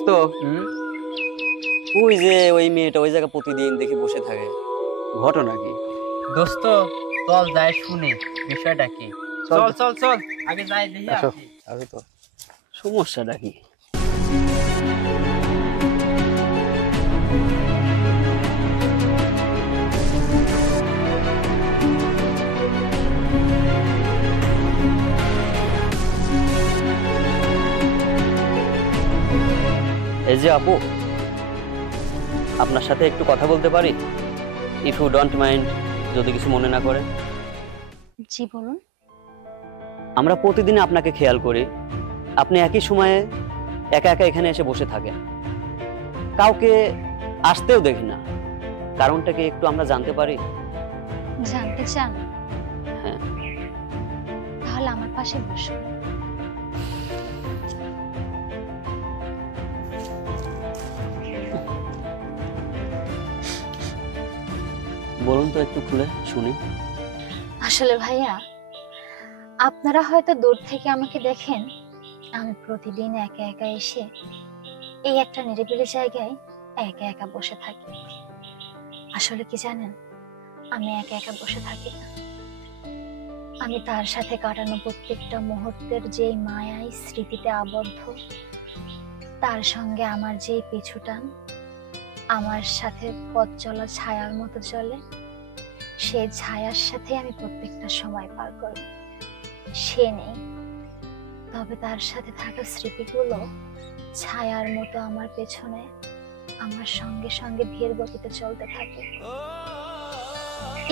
দোস্ত, ওই যে ওই মেয়েটা ওই জায়গায় প্রতিদিন দেখি বসে থাকে, ঘটনা কি? দোস্ত চল যাই শুনে বিষয়টা কি। চল চল চল আগে যাই দেখি আসো, আসি। আসো তো। সমস্যাটা কি? এই যে আপু, আপনার সাথে একটু কথা বলতে পারি? ইফ ইউ ডোন্ট মাইন্ড, যদি কিছু মনে না করে। জি বলুন। আমরা প্রতিদিন আপনাকে খেয়াল করি, আপনি একই সময়ে একা একা এখানে এসে বসে থাকেন, কাউকে আসতেও দেখি না। কারণটা কি একটু আমরা জানতে পারি? জানতে চান? হ্যাঁ। তাহলে আমার পাশে বসুন। বলুন তো, একটু খুলে শুনি। আসলে ভাইয়া, আপনারা হয়তো দূর থেকে আমাকে দেখেন, আমি প্রতিদিন একা একা এসে এই একটা নিরিবিলি জায়গায় একা একা বসে থাকি। আসলে কি জানেন, আমি একা একা বসে থাকি না। আমি তার সাথে কাটানো প্রত্যেকটা মুহূর্তের যেই মায়ায় স্মৃতিতে আবদ্ধ, তার সঙ্গে আমার যেই পিছুটান, আমার সাথে পথ চলা ছায়ার মতো চলে, সেই ছায়ার সাথে আমি প্রত্যেকটা সময় পার করি। সে নেই, তবে তার সাথে থাকা স্মৃতিগুলো ছায়ার মতো আমার পেছনে, আমার সঙ্গে সঙ্গে ধীর গতিতে চলতে থাকে।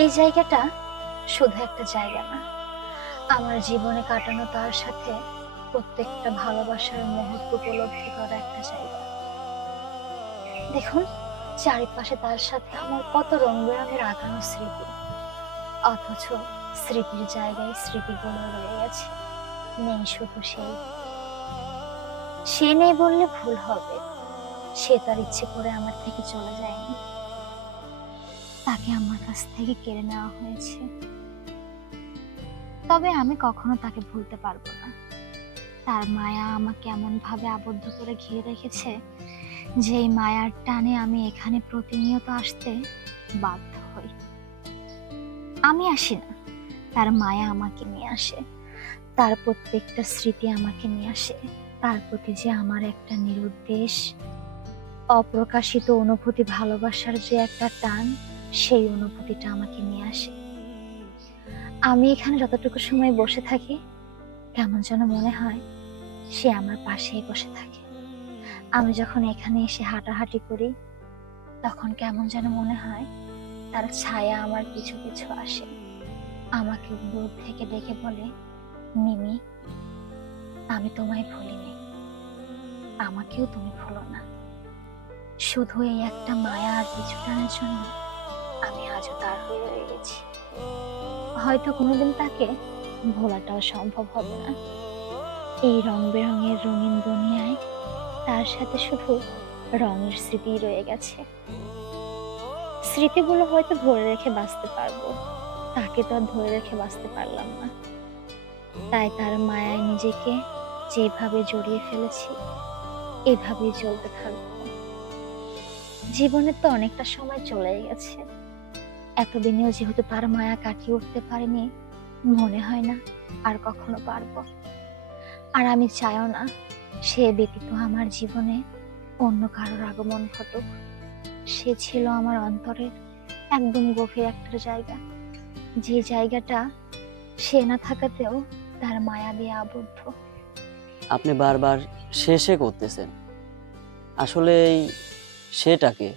এই জায়গাটা শুধু একটা জায়গা না, আমার জীবনে কাটানো তার সাথে প্রত্যেকটা ভালোবাসার মুহূর্ত উপলব্ধি করা একটা জায়গা। দেখুন, চারিপাশে তার সাথে আমার কত রং বেরঙের আঁকানো স্মৃতি, অথচ স্মৃতির জায়গায় স্মৃতিগুলো রয়ে গেছে। নেই শুধু সে নেই বললে ভুল হবে। সে তার ইচ্ছে করে আমার থেকে চলে যায়নি, তাকে আমার কাছ থেকে কেড়ে নেওয়া হয়েছে। তবে আমি কখনো তাকে ভুলতে পারবো না। তার মায়া আমাকে এমন ভাবে আবদ্ধ করে ঘিরে রেখেছে, যে এই মায়ার টানে আমি এখানে প্রতিনিয়ত আসতে বাধ্য হই। আমি আসি না, তার মায়া আমাকে নিয়ে আসে। তার প্রত্যেকটা স্মৃতি আমাকে নিয়ে আসে। তার প্রতি যে আমার একটা নিরুদ্দেশ অপ্রকাশিত অনুভূতি, ভালোবাসার যে একটা টান, সেই অনুভূতিটা আমাকে নিয়ে আসে। আমি এখানে যতটুকু সময় বসে থাকি, কেমন যেন মনে হয় সে আমার পাশেই বসে থাকে। আমি যখন এখানে এসে হাঁটাহাঁটি করি, তখন কেমন যেন মনে হয় তার ছায়া আমার পিছু পিছু আসে, আমাকে দূর থেকে ডেকে বলে, মিমি, আমি তোমায় ভুলিনি, আমাকেও তুমি ভুলো না। শুধু এই একটা মায়া আর পিছু টানার জন্য আমি আজও তার হয়ে রয়ে গেছি। হয়তো কোনোদিন তাকে ভোলাটাও সম্ভব হবে না। এই রং বেরঙের রঙিন দুনিয়ায় তার সাথে শুধু রঙের স্মৃতি রয়ে গেছে। স্মৃতিগুলো হয়তো ধরে রেখে বাঁচতে পারবো, তাকে তো আর ধরে রেখে বাঁচতে পারলাম না। তাই তার মায়ায় নিজেকে যেভাবে জড়িয়ে ফেলেছি, এভাবেই চলতে থাকবো। জীবনের তো অনেকটা সময় চলে গেছে, এতদিনেও যেহেতু তার মায়া কাটিয়ে উঠতে পারিনি, মনে হয় না আর কখনো পারবো। আর আমি চাইও না সে ব্যতীত আমার জীবনে অন্য কারোর আগমন ঘটুক। সে ছিল আমার অন্তরের একদম গভীর একটা জায়গা, যে জায়গাটা সে না থাকাতেও তার মায়া দিয়ে আবদ্ধ। আপনি বারবার শেষে করতেছেন, আসলে এই সেটাকে,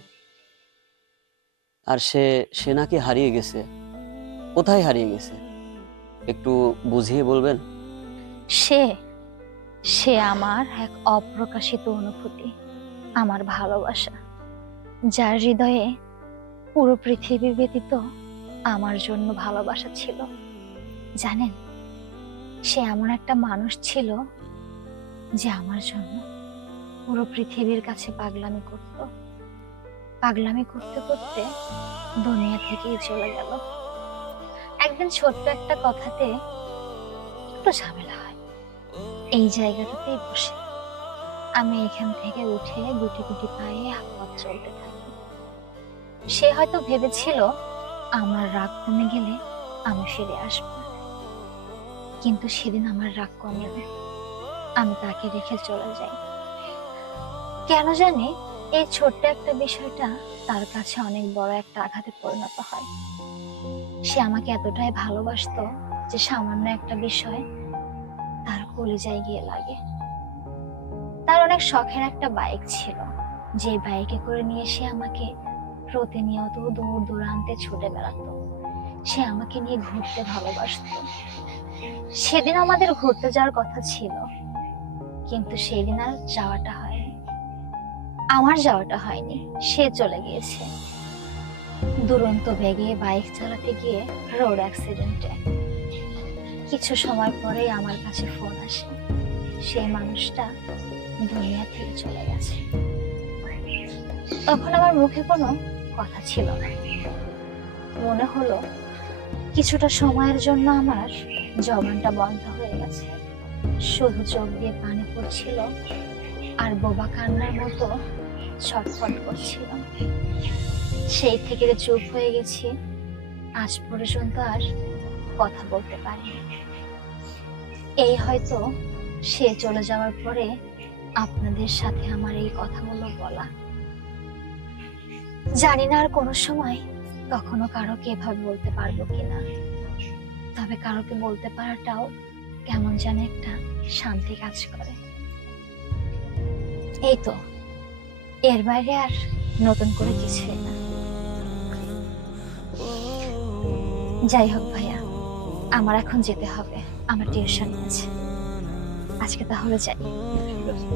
আর সে সে নাকি হারিয়ে গেছে। কোথায় হারিয়ে গেছে একটু বুঝিয়ে বলবেন? সে সে আমার এক অপ্রকাশিত অনুভূতি, আমার ভালোবাসা, যার হৃদয়ে পুরো পৃথিবী ব্যতীত আমার জন্য ভালোবাসা ছিল। জানেন, সে এমন একটা মানুষ ছিল যে আমার জন্য পুরো পৃথিবীর কাছে পাগলামি করত। পাগলামি করতে করতে দুনিয়া থেকেই চলে গেল। একদিন ছোট্ট একটা কথাতে একটু ঝামেলা হয়, এই জায়গাটাতেই বসে আমি এখান থেকে উঠে গুটি গুটি পায়ে পথ চলতে থাকি। সে হয়তো ভেবেছিল আমার রাগ কমে গেলে আমি ফিরে আসব, কিন্তু সেদিন আমার রাগ কমেনি। আমি তাকে রেখে চলে যাই। কেন জানি এই ছোট্ট একটা বিষয়টা তার কাছে অনেক বড় একটা আঘাতে পরিণত হয়। সে আমাকে এতটাই ভালোবাসতো যে সামান্য একটা বিষয় তার কলিজায় গিয়ে লাগে। তার অনেক শখের একটা বাইক ছিল, যে বাইকে করে নিয়ে সে আমাকে প্রতিনিয়ত দূর দূরান্তে ছুটে বেড়াতো। সে আমাকে নিয়ে ঘুরতে ভালোবাসতো। সেদিন আমাদের ঘুরতে যাওয়ার কথা ছিল, কিন্তু সেদিন আর যাওয়াটা হয়নি। আমার যাওয়াটা হয়নি, সে চলে গিয়েছে। দুরন্ত বেগে বাইক চালাতে গিয়ে রোড অ্যাক্সিডেন্টে। কিছু সময় পরেই আমার কাছে ফোন আসে, সেই মানুষটা দুনিয়া থেকে চলে গেছে। তখন আমার মুখে কোনো কথা ছিল না। মনে হলো কিছুটা সময়ের জন্য আমার জবানটা বন্ধ হয়ে গেছে। শুধু চোখ দিয়ে পানি পড়ছিল আর বোবা কান্নার মতো ছটফট করছিল। সেই থেকে চুপ হয়ে গেছি। আজ পর্যন্ত আর কথা বলতে পারিনি। এই হয়তো সে চলে যাওয়ার পরে আপনাদের সাথে আমার এই কথাগুলো বলা। জানি না আর কোনো সময় কখনো কারোকে এভাবে বলতে পারবো কিনা, তবে কারোকে বলতে পারাটাও কেমন যেন একটা শান্তি কাজ করে। এই তো, এর বাইরে আর নতুন করে কিছুই না। যাই হোক ভাইয়া, আমার এখন যেতে হবে, আমার টিউশন আছে। আজকে তাহলে যাই। ঠিক আছে।